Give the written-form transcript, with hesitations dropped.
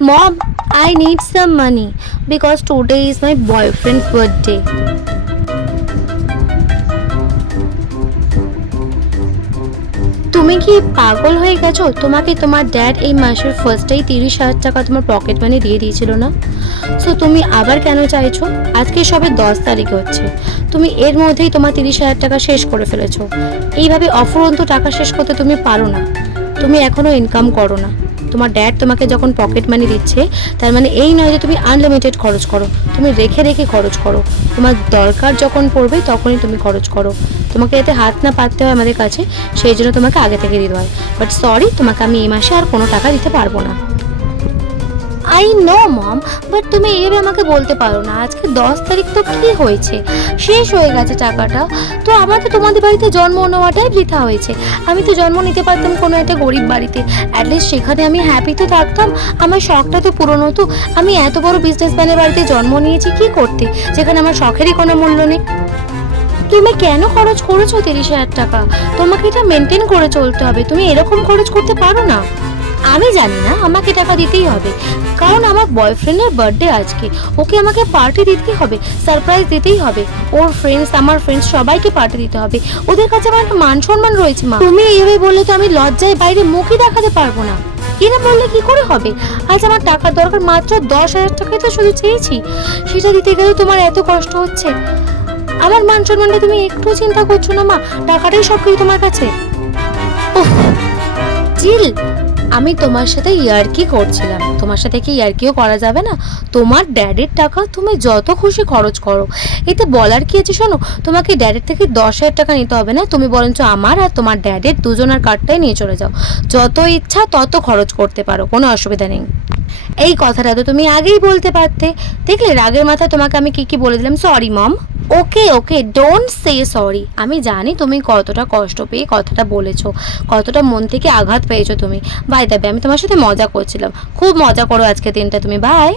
Mom, I need some money because today is my boyfriend's birthday. তুমি কি পাগল হয়ে গেছো? তোমাকে তোমার ড্যাড এই মাসের ফার্স্টেই 30,000 টাকা তোমার পকেট মানি দিয়ে দিয়েছিল না? সো তুমি আবার কেন চাইছো? আজকে সবে 10 তারিখ হচ্ছে, তুমি এর মধ্যেই তোমার 30,000 টাকা শেষ করে ফেলেছো। এইভাবে অফুরন্ত টাকা শেষ করতে তুমি পারো না। তুমি এখনো ইনকাম করো না। তোমার ড্যাড তোমাকে যখন পকেট মানি দিচ্ছে তার মানে এই নয় যে তুমি আনলিমিটেড খরচ করো। তুমি রেখে রেখে খরচ করো। তোমার দরকার যখন পড়বে তখনই তুমি খরচ করো। তোমাকে এতে হাত না পাততে হয় আমাদের কাছে, সেই জন্য তোমাকে আগে থেকে দিতে হয়। বাট সরি, তোমাকে আমি এই মাসে আর কোনো টাকা দিতে পারবো না। আই নো মম, বাট তুমি এইভাবে আমাকে বলতে পারো না। আজকে 10 তারিখ, তো কি হয়েছে? শেষ হয়ে গেছে টাকাটা। তো আমার তো তোমাদের বাড়িতে জন্ম নেওয়াটাই বৃথা হয়েছে। আমি তো জন্ম নিতে পারতাম কোনো একটা গরিব বাড়িতে, অ্যাটলিস্ট সেখানে আমি হ্যাপি তো থাকতাম, আমার শখটা তো পূরণ হতো। আমি এত বড় বিজনেসম্যানের বাড়িতে জন্ম নিয়েছি কি করতে, যেখানে আমার শখেরই কোনো মূল্য নেই। তুমি কেন খরচ করেছো 30,000 টাকা? তোমাকে এটা মেনটেন করে চলতে হবে, তুমি এরকম খরচ করতে পারো না। আমি জানি না, আমাকে টাকা দিতেই হবে, কারণ আমার বয়ফ্রেন্ডের বার্থডে আজকে। ওকে আমাকে পার্টি দিতেই হবে, সারপ্রাইজ দিতেই হবে। ওর ফ্রেন্ডস, আমার ফ্রেন্ডস সবাইকে পার্টি দিতে হবে। ওদের কাছে আমার একটা মান সম্মান রয়েছে মা। তুমি এইভাবে বললে তো আমি লজ্জায় বাইরে মুখই দেখাতে পারবো না। এরা বললে কি করে হবে? আজ আমার টাকার দরকার, মাত্র 10,000 টাকাই তো শুধু চেয়েছি, সেটা দিতে গেলে তোমার এত কষ্ট হচ্ছে। আমার মান সম্মানটা তুমি একটু চিন্তা করছো না মা? টাকাটাই সব কিছু তোমার কাছে। উফ, চিল। আমি তোমার সাথে ইয়ার্কি করছিলাম, তোমার সাথে কি ইয়ার্কিও করা যাবে না? তোমার ড্যাডের টাকা তুমি যত খুশি খরচ করো, এতে বলার কি আছে? শোনো, তোমাকে ড্যাডের থেকে 10,000 টাকা নিতে হবে না। তুমি বরঞ্চ আমার আর তোমার ড্যাডের দুজনের কার্ডটাই নিয়ে চলে যাও। যত ইচ্ছা তত খরচ করতে পারো, কোনো অসুবিধা নেই। এই কথাটা তো তুমি আগেই বলতে পারতে। দেখলে রাগের মাথায় তোমাকে আমি কি বলে দিলাম। Sorry mom. Okay okay, don't say sorry. আমি জানি তুমি কতটা কষ্ট পেয়ে কথাটা বলেছো, কতটা মন থেকে আঘাত পেয়েছো তুমি। বাই দ্য ওয়ে, আমি তোমার সাথে মজা করছিলাম। খুব মজা করো আজকে দিনটা তুমি। বাই।